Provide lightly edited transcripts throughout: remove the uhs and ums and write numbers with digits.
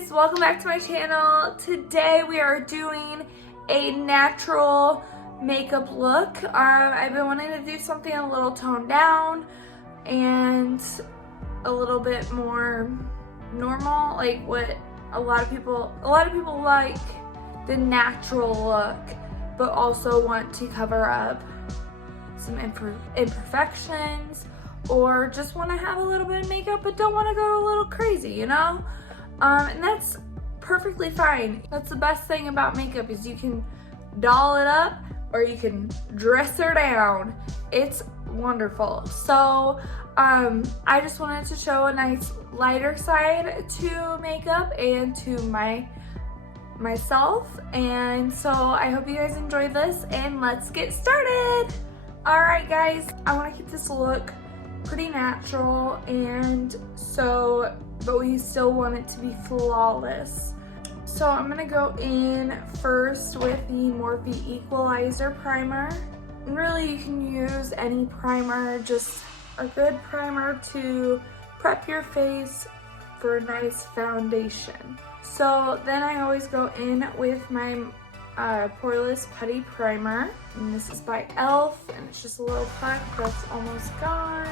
guys, welcome back to my channel. Today we are doing a natural makeup look. I've been wanting to do something a little toned down and a little bit more normal, like what a lot of people like the natural look, but also want to cover up some imperfections, or just want to have a little bit of makeup but don't want to go a little crazy, you know? And that's perfectly fine. That's the best thing about makeup, is you can doll it up or you can dress her down. It's wonderful. So I just wanted to show a nice lighter side to makeup and to myself, and so I hope you guys enjoy this, and let's get started. Alright guys, I want to keep this look pretty natural, and so, but we still want it to be flawless. So I'm gonna go in first with the Morphe Equalizer primer. And really, you can use any primer, just a good primer to prep your face for a nice foundation. So then I always go in with my Poreless Putty primer, and this is by e.l.f. and it's just a little puck that's almost gone.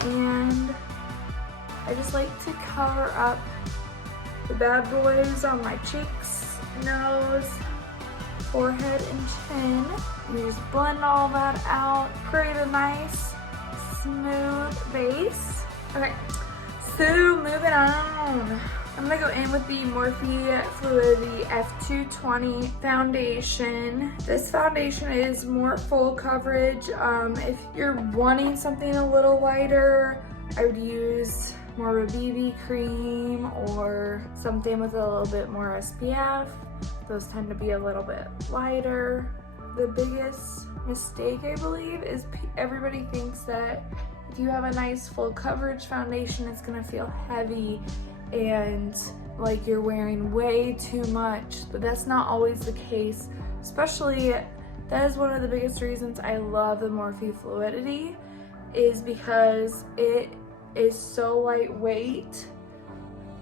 And I just like to cover up the bad boys on my cheeks, nose, forehead, and chin. You just blend all that out, create a nice smooth base. Okay, so moving on. I'm gonna go in with the Morphe Fluidity F220 foundation. This foundation is more full coverage. If you're wanting something a little lighter, I would use more of a BB cream or something with a little bit more SPF. Those tend to be a little bit lighter. The biggest mistake, I believe, is everybody thinks that if you have a nice full coverage foundation, it's gonna feel heavy and like you're wearing way too much, but that's not always the case. Especially, that is one of the biggest reasons I love the Morphe Fluidity, is because it is so lightweight,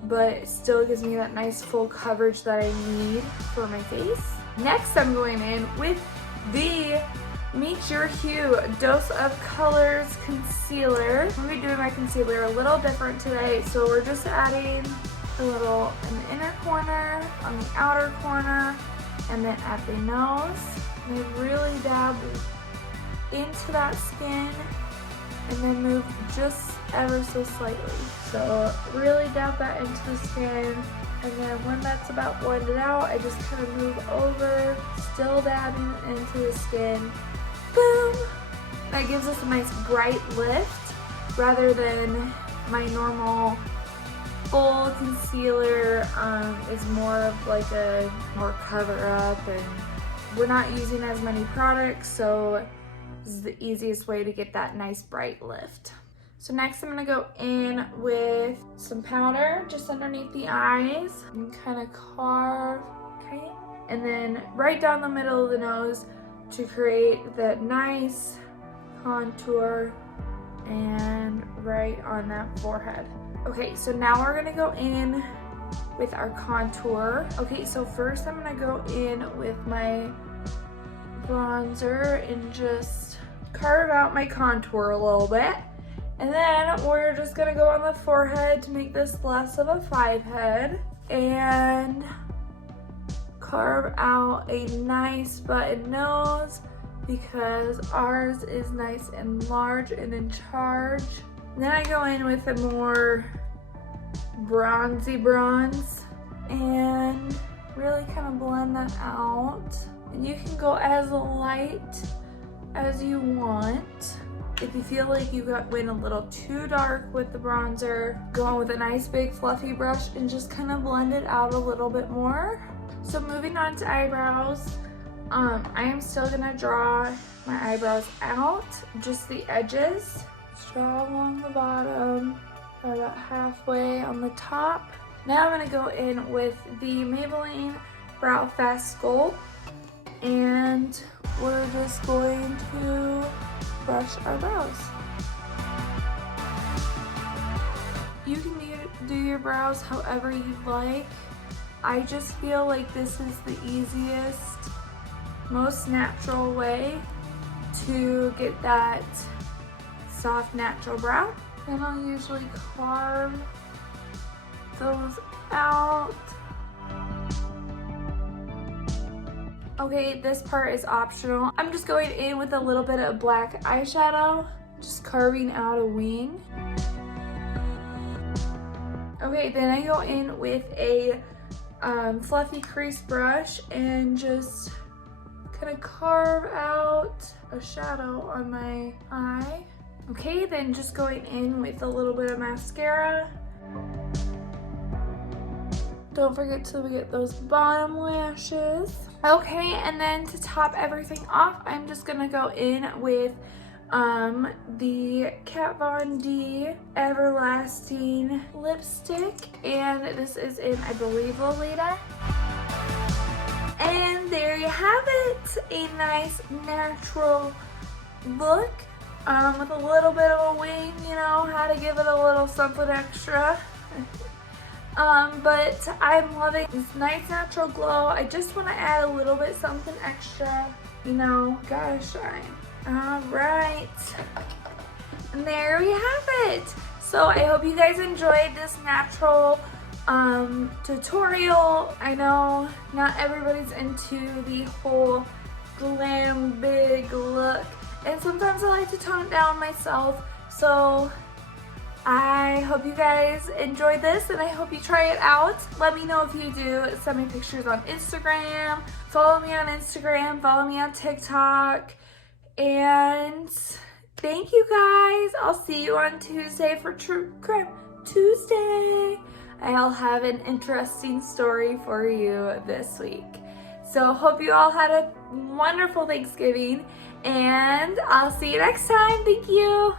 but it still gives me that nice full coverage that I need for my face. Next, I'm going in with the Meet Your Hue Dose of Colors Concealer. I'm going to be doing my concealer a little different today, so we're just adding a little in the inner corner, on the outer corner, and then at the nose. And I really dab into that skin and then move just ever so slightly. So really dab that into the skin, and then when that's about blended out, I just kind of move over, still dabbing into the skin. Boom! That gives us a nice bright lift rather than my normal full concealer is more of like a more cover up, and we're not using as many products, so this is the easiest way to get that nice bright lift. So next I'm gonna go in with some powder just underneath the eyes and kind of carve, okay? And then right down the middle of the nose to create that nice contour, and right on that forehead. Okay, so now we're gonna go in with our contour. Okay, so first I'm gonna go in with my bronzer and just carve out my contour a little bit. And then we're just gonna go on the forehead to make this less of a 5 head, and carve out a nice button nose because ours is nice and large and in charge. And then I go in with a more bronzy bronze and really kind of blend that out. And you can go as light as you want. If you feel like you went a little too dark with the bronzer, go in with a nice big fluffy brush and just kind of blend it out a little bit more. So moving on to eyebrows, I am still gonna draw my eyebrows out, just the edges. Just draw along the bottom, about halfway on the top. Now I'm gonna go in with the Maybelline Brow Fast Sculpt, and we're just going to brush our brows. You can do your brows however you like. I just feel like this is the easiest, most natural way to get that soft natural brow. Then I'll usually carve those out. Okay, this part is optional. I'm just going in with a little bit of black eyeshadow, just carving out a wing. Okay, then I go in with a fluffy crease brush and just kind of carve out a shadow on my eye. Okay, then just going in with a little bit of mascara. Don't forget to get those bottom lashes. Okay, and then to top everything off, I'm just gonna go in with the Kat Von D Everlasting lipstick, and this is in, I believe, Lolita. And there you have it, a nice natural look with a little bit of a wing, you know, how to give it a little something extra. But I'm loving this nice natural glow. I just want to add a little bit something extra, you know, gotta shine. All right, and there we have it. So I hope you guys enjoyed this natural tutorial. I know not everybody's into the whole glam big look, and sometimes I like to tone it down myself. So I hope you guys enjoyed this, and I hope you try it out. Let me know if you do. Send me pictures on Instagram. Follow me on Instagram. Follow me on TikTok. And thank you guys. I'll see you on Tuesday for True Crime Tuesday. I'll have an interesting story for you this week. So hope you all had a wonderful Thanksgiving, and I'll see you next time. Thank you.